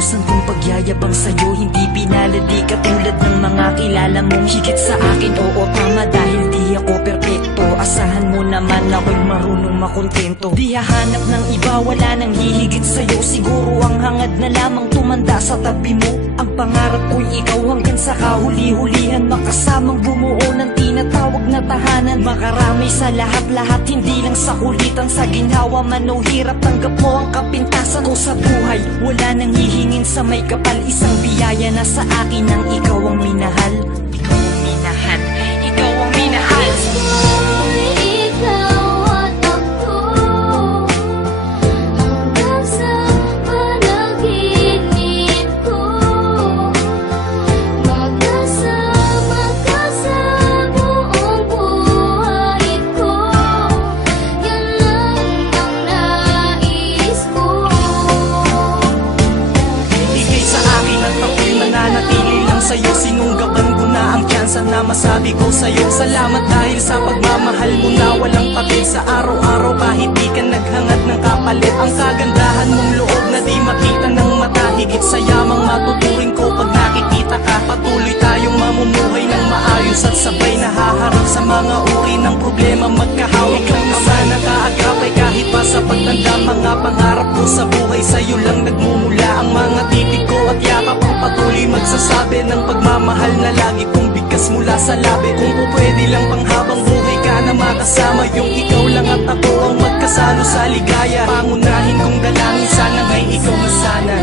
Inutusan kong pagyayabang sa'yo, hindi pinalad, di katulad ng mga kilala mong higit sa akin. Oo, tama, dahil di ako perpekto. Asahan mo naman ako'y marunong makontento. Di hahanap ng iba, wala nang hihigit sa'yo. Siguro ang hangad na lamang tumanda sa tabi mo. Ang pangarap ko'y ikaw hanggang sa kahuli-hulihan, makasamang bumuo ng tinatawag na tahanan. Makarami sa lahat-lahat, hindi lang sa kulitan. Sa ginhawa man o hirap, tanggap mo ang kapintasan ko sa buhay. Wala nang hihingin sa may kapal, isang biyaya na sa akin ang ikaw ang minahal. Ikaw ang minahal, ikaw ang minahal. Sa'yo, sinunggaban ko na ang tsansa na masabi ko sa'yo. Salamat dahil sa pagmamahal mo na walang pagil. Sa araw-araw kahit di ka naghangad ng kapalit. Ang kagandahan mong loob na di makita ng mata. Higit sa yamang matuturing ko pag nakikita ka. Patuloy tayong mamumuhay ng maayos at sabay nahaharap sa mga uri ng problema. Magkahawak ng ama na kaagapay kahit pa sa pagtanda. Mga pangarap ko sa buhay sa'yo lang nagmumula. Ang mga titig ko at yakap ang patuloy magsasabi ng pagmamahal na lagi kong bigkas mula sa labi. Kung pwede lang pang habang buhay ka na makasama, yung ikaw lang at ako ang magkasalo sa ligaya. Pangunahin kong dalangin, sana ngay ikaw na sana.